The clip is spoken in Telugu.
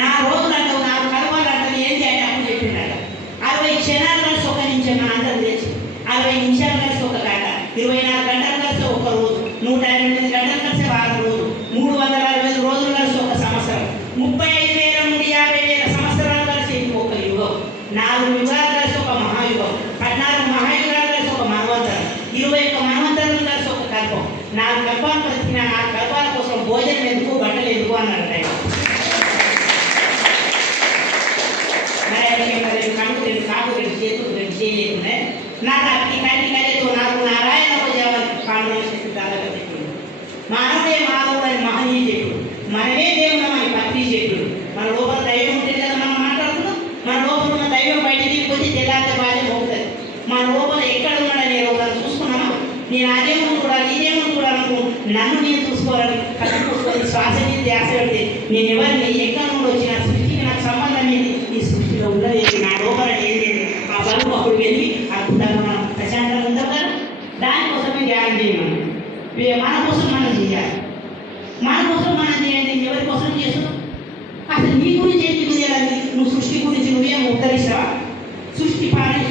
నా రోజులు అంటావు, నా కలపాలు అంటావు, ఏంటి అంటే అప్పుడు చెప్పిండట 60 క్షణాలు కలిసి ఒక నిమిషం మన అందరం తెచ్చు, 60 నిమిషాలు కలిసి ఒక గంట, 24 గంటలు కలిసి ఒక రోజు, 108 గంటలు కలిసి వారం రోజు, 365 రోజులు కలిసి ఒక సంవత్సరం, 35,000 నుండి 50,000 సంవత్సరాలు కలిసి ఒక యుగం, 4 యుగాలు కలిసి ఒక మహాయుగం, 14 మహాయుగాలు కలిసి ఒక మన్వంతరం, 21 మన్వంతరాలు కలిసి ఒక కల్పం. 4 కల్పాలు బతికిన 4 కల్పాల కోసం భోజనం ఎందుకు, బట్టలు ఎందుకు అన్నాడు. కనుక 2 కాకు 2 చేతులు 2 చేయలేకుండా నాకు అతి కంటి కలతో నాకు నారాయణ పాండవ శక్తి దాదాపు చెప్పింది. మానవుడే మానవుడని మహనీయ చెప్పుడు, మనమే దేవుడమని పత్రి చెప్పుడు. మన లోపల దైవం ఉంటే కదా మనం మాట్లాడుతున్నాం. మన లోపల ఉన్న దైవం బయటికి పోతే తెల్లారితే బాధ్యత అవుతుంది. మన లోపల ఎక్కడ ఉన్నాడని రోజు చూసుకున్నామా? నేను అదేమో చూడాలి ఇదేమో చూడాలను, నన్ను నేను చూసుకోవాలని కళ్ళు చూసుకొని శ్వాస మీద ధ్యాస పెడితే నేను ఎవరిని ఎక్కడ నుండి వచ్చిన సృష్టికి నాకు సంబంధం ఏంటి? ఈ సృష్టిలో ఉండలేదు, నా లోపల ఏం లేదు. ఆ బరువు అప్పుడు వెళ్ళి అద్భుతంగా మనం ప్రశాంతంగా ఉంటాం కదా. దానికోసమే ధ్యానం చేయమని, మన కోసం మనం చేయాలి. మన కోసం మనం చేయండి. ఎవరి కోసం చేస్తున్నావు? అసలు నీ గురించి ఏంటి తెలియాలి? నువ్వు సృష్టి గురించి నువ్వేం ఉత్తరిస్తావా? సృష్టి పాలన